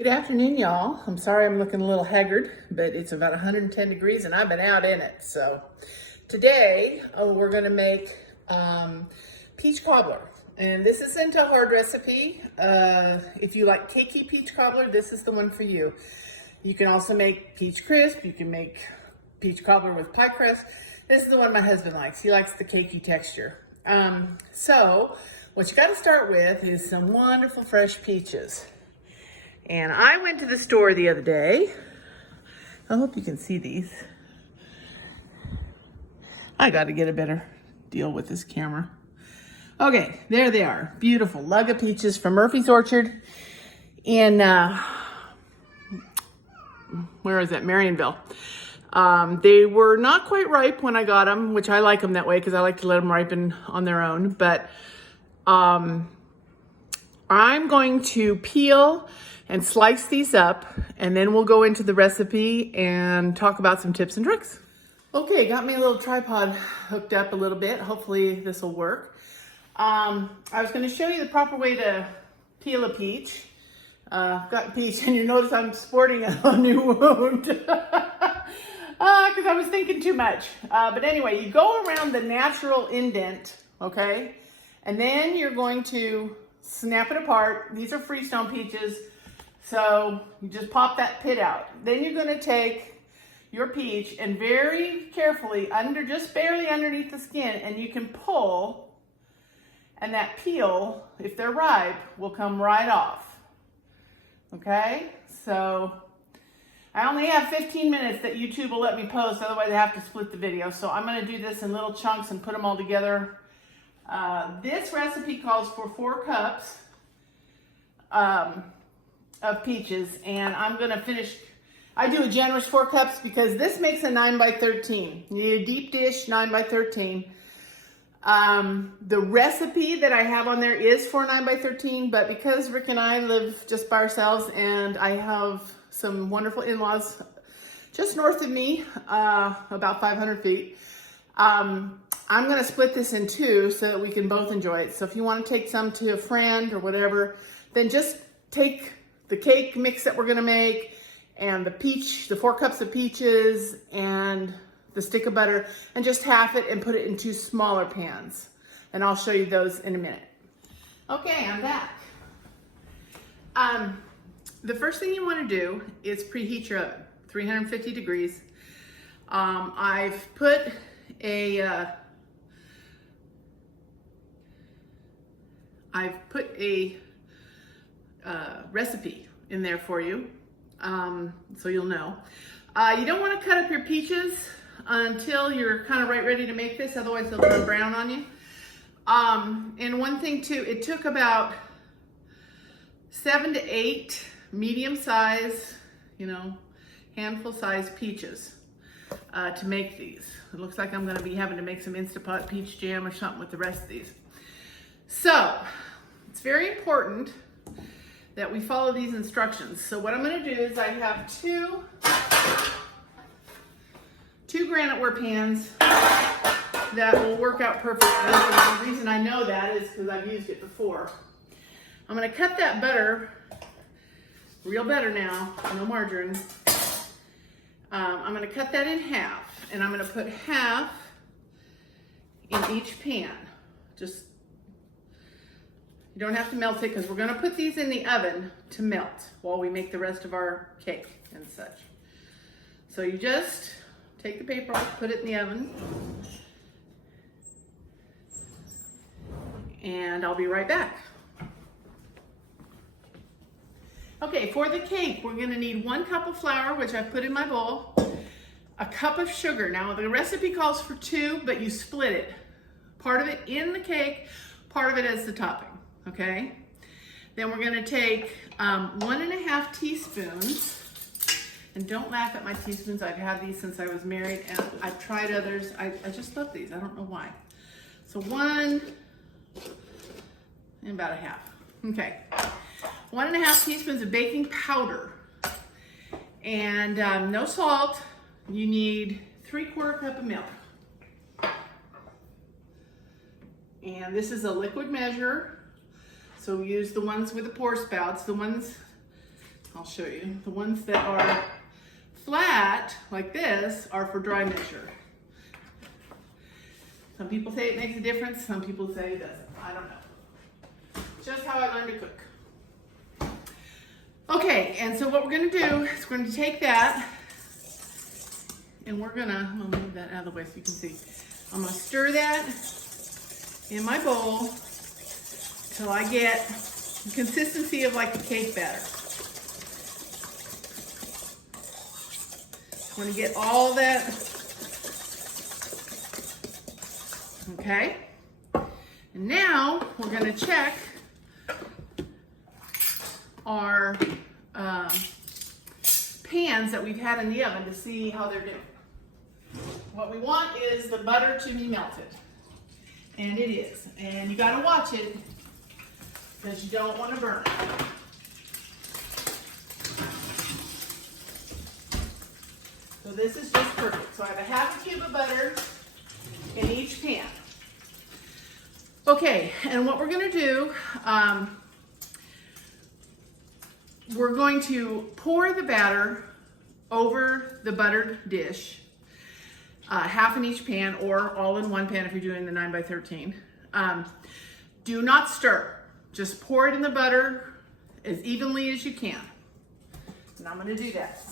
Good afternoon, y'all. I'm sorry I'm looking a little haggard, but it's about 110 degrees and I've been out in it. So today we're gonna make peach cobbler. And this isn't a hard recipe. If you like cakey peach cobbler, this is the one for you. You can also make peach crisp. You can make peach cobbler with pie crust. This is the one my husband likes. He likes the cakey texture. So what you gotta start with is some wonderful fresh peaches. And I went to the store the other day. I hope you can see these. I got to get a better deal with this camera. Okay, there they are. Beautiful lug of peaches from Murphy's Orchard in, where is that? Marionville. They were not quite ripe when I got them, which I like them that way because I like to let them ripen on their own. But I'm going to peel and slice these up, and then we'll go into the recipe and talk about some tips and tricks. Okay, got me a little tripod hooked up a little bit. Hopefully this will work. I was gonna show you the proper way to peel a peach. Got a peach, and you notice I'm sporting a new wound because I was thinking too much. But anyway, you go around the natural indent, okay? And then you're going to snap it apart. These are Freestone peaches. So you just pop that pit out. Then you're gonna take your peach and very carefully, just barely underneath the skin, and you can pull, and that peel, if they're ripe, will come right off. Okay, so I only have 15 minutes that YouTube will let me post, otherwise I have to split the video. So I'm gonna do this in little chunks and put them all together. This recipe calls for 4 cups. Of peaches, and I'm gonna finish. I do a generous 4 cups because this makes a 9 by 13. You need a deep dish 9 by 13. The recipe that I have on there is for 9 by 13, but because Rick and I live just by ourselves and I have some wonderful in-laws just north of me, about 500 feet, I'm gonna split this in 2 so that we can both enjoy it. So if you wanna take some to a friend or whatever, then just take the cake mix that we're gonna make and the 4 cups of peaches and the stick of butter and just half it and put it in 2 smaller pans. And I'll show you those in a minute. Okay, I'm back. The first thing you wanna do is preheat your oven, 350 degrees. I've put a recipe in there for you, so you'll know. You don't want to cut up your peaches until you're kind of ready to make this, otherwise they'll turn brown on you. And one thing too, it took about 7 to 8 medium size, handful size peaches to make these. It looks like I'm going to be having to make some Instapot peach jam or something with the rest of these. So it's very important that we follow these instructions. So what I'm gonna do is I have two graniteware pans that will work out perfectly. And the reason I know that is because I've used it before. I'm gonna cut that butter, real butter now, no margarine. I'm gonna cut that in half, and I'm gonna put half in each pan. You don't have to melt it because we're gonna put these in the oven to melt while we make the rest of our cake and such. So you just take the paper off, put it in the oven, and I'll be right back. Okay, for the cake, we're gonna need 1 cup of flour, which I've put in my bowl, a cup of sugar. Now the recipe calls for 2, but you split it. Part of it in the cake, part of it as the topping. Okay, then we're gonna take 1½ teaspoons, and don't laugh at my teaspoons. I've had these since I was married, and I've tried others. I just love these. I don't know why. So 1 and about 1/2. Okay, 1½ teaspoons of baking powder, and no salt. You need 3/4 cup of milk, and this is a liquid measure. So use the ones with the pour spouts. The ones I'll show you. The ones that are flat, like this, are for dry mixture. Some people say it makes a difference, some people say it doesn't. I don't know. Just how I learned to cook. Okay, and so what we're gonna do is we're gonna take that and we're gonna, I'll move that out of the way so you can see. I'm gonna stir that in my bowl till I get the consistency of like the cake batter. I'm gonna get all that. Okay, and now we're gonna check our pans that we've had in the oven to see how they're doing. What we want is the butter to be melted, and it is. And you gotta watch it because you don't want to burn it. So this is just perfect. So I have a half a cube of butter in each pan. Okay, and what we're gonna do, we're going to pour the batter over the buttered dish, half in each pan or all in one pan if you're doing the 9x13. Do not stir. Just pour it in the butter as evenly as you can. And I'm gonna do that.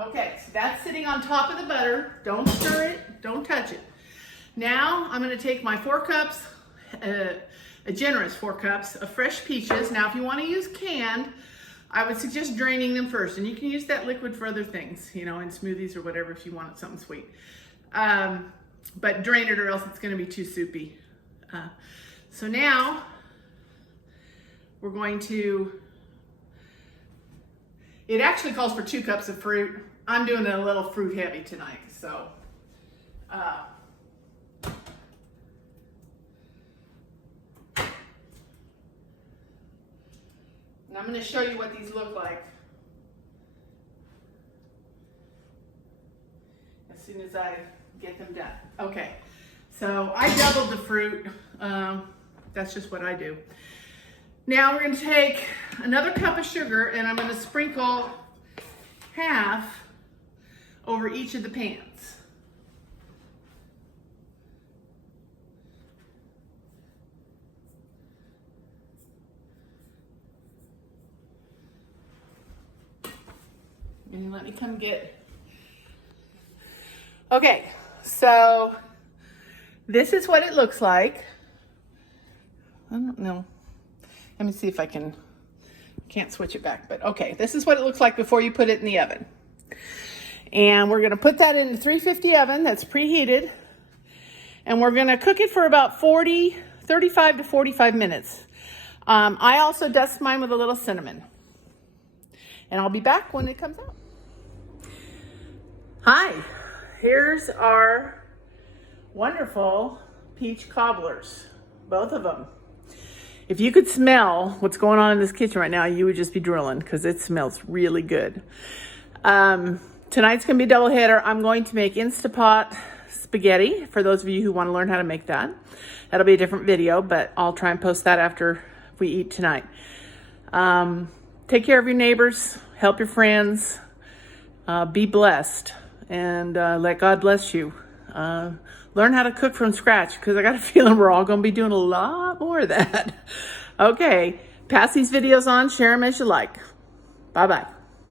Okay, so that's sitting on top of the butter. Don't stir it, don't touch it. Now I'm gonna take my 4 cups, a generous 4 cups of fresh peaches. Now if you wanna use canned, I would suggest draining them first, and you can use that liquid for other things, you know, in smoothies or whatever if you want something sweet. But drain it or else it's gonna be too soupy. So now we're going to, it actually calls for 2 cups of fruit. I'm doing it a little fruit heavy tonight, so. And I'm gonna show you what these look like as soon as I get them done. Okay, so I doubled the fruit. That's just what I do. Now we're gonna take another cup of sugar and I'm gonna sprinkle half over each of the pans. And let me come get, okay, so this is what it looks like. I don't know. Let me see if I can't switch it back, but okay, this is what it looks like before you put it in the oven. And we're gonna put that in the 350 oven that's preheated, and we're gonna cook it for about 35 to 45 minutes. I also dust mine with a little cinnamon. And I'll be back when it comes out. Hi, here's our wonderful peach cobblers, both of them. If you could smell what's going on in this kitchen right now, you would just be drooling because it smells really good. Tonight's gonna be a double header. I'm going to make Instapot spaghetti for those of you who wanna learn how to make that. That'll be a different video, but I'll try and post that after we eat tonight. Take care of your neighbors, help your friends, be blessed, and let God bless you. Learn how to cook from scratch because I got a feeling we're all going to be doing a lot more of that. Okay, pass these videos on, share them as you like. Bye-bye.